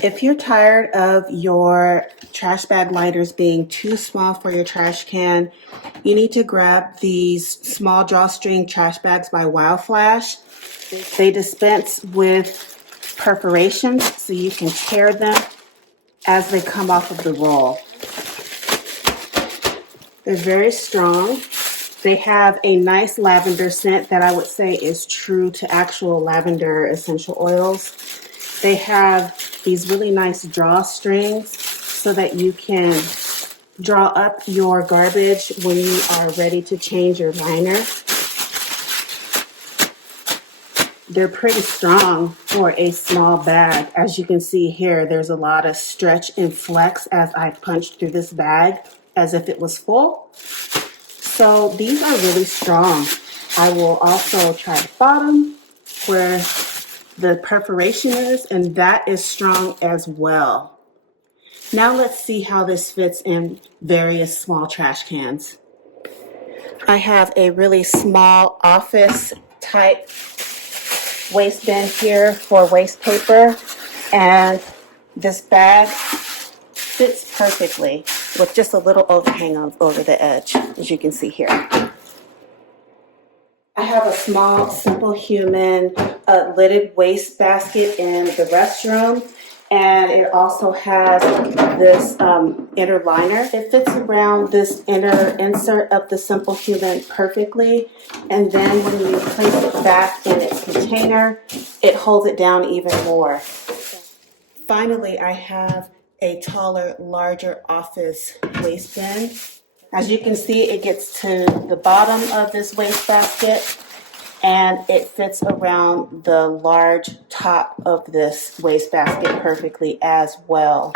If you're tired of your trash bag lighters being too small for your trash can, you need to grab these small drawstring trash bags by Wowflash. They dispense with perforations so you can tear them as they come off of the roll. They're very strong. They have a nice lavender scent that I would say is true to actual lavender essential oils. They have these really nice drawstrings so that you can draw up your garbage when you are ready to change your liner. They're pretty strong for a small bag. As you can see here, there's a lot of stretch and flex as I punched through this bag as if it was full. So these are really strong. I will also try the bottom where the perforation is, and that is strong as well. Now let's see how this fits in various small trash cans. I have a really small office type waste bin here for waste paper, and this bag fits perfectly with just a little overhang over the edge, as you can see here. I have a small Simple Human lidded waste basket in the restroom, and it also has this inner liner. It fits around this inner insert of the Simple Human perfectly, and then when you place it back in its container, it holds it down even more. Finally, I have a taller, larger office waste bin. As you can see, it gets to the bottom of this waste basket, and it fits around the large top of this waste basket perfectly as well.